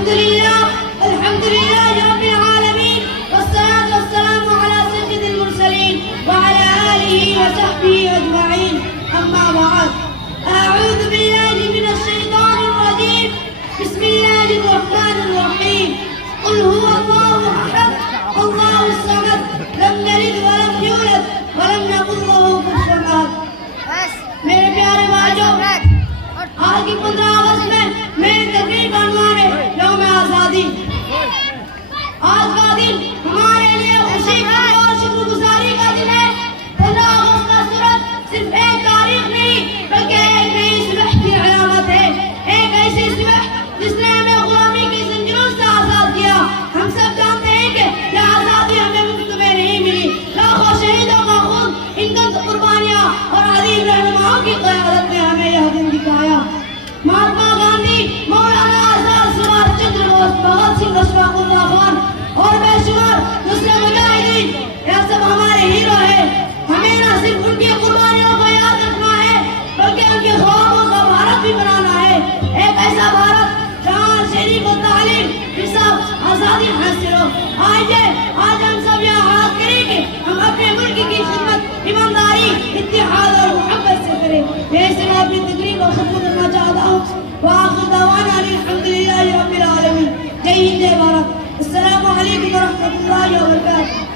अल्हम्दुलिल्लाह रब्बिल आलमीन वस्सलातु वस्सलामु अला सय्यिदिल मुरसलीन व अला आलिहि व सहबिहि अजमईन अम्मा बाद अऊज़ु बिल्लाहि मिनश शैतानिर रजीम बिस्मिल्लाहिर रहमानिर रहीम कुल हुवल्लाहु अहद अल्लाहुस समद लम यलिद व लम यूलद व लम यकुल लहू कुफुवन अहद। मेरे प्यारे भाइयों, आज की 15 अगस्त में मेरी तकरीर का उन्वान है यौम आज़ादी। आज का दिन हमारे लिए खुशी का और शुक्रगुजारी का दिन है। 15 अगस्त का सूरत सिर्फ एक तारीख नहीं बल्कि एक नई सुबह की अलामत है। एक ऐसी सुबह जिसने हमें गुलामी की जंजीरों से आजाद किया। हम सब जानते हैं कि यह आजादी हमें मुफ्त में नहीं मिली। लाखों शहीदों का खून, इनकी कुर्बानियां और अजीम रहनुमाओं की क़यादत ने हमें यह दिन दिखाया। महात्मा गांधी, मौलाना आजाद, सुभाष चंद्र बोस, भगत सिंह, अशफाकुल्लाह खान और बेशुमार दूसरे मुजाहिदीन, यह सब हमारे हीरो हैं। हमें न सिर्फ उनकी कुर्बानियों को याद रखना है बल्कि उनके ख्वाबों का भारत भी बनाना है। एक ऐसा भारत जहाँ शरीफ व तालीम के साथ आजादी हासिल हो। आइए आज हम सब यह हाथ करें कि हम अपने मुल्क की खिदमत ईमानदारी, इत्तेहाद और मोहब्बत से करें। यही मैं अपनी तकरीर को खत्म करना चाहता हूँ। वाखिर दवाना अल्हम्दुलिल्लाहि रब्बिल आलमीन। जय हिंद, जय भारत। अस्सलामु अलैकुम व रहमतुल्लाहि व बरकातहू।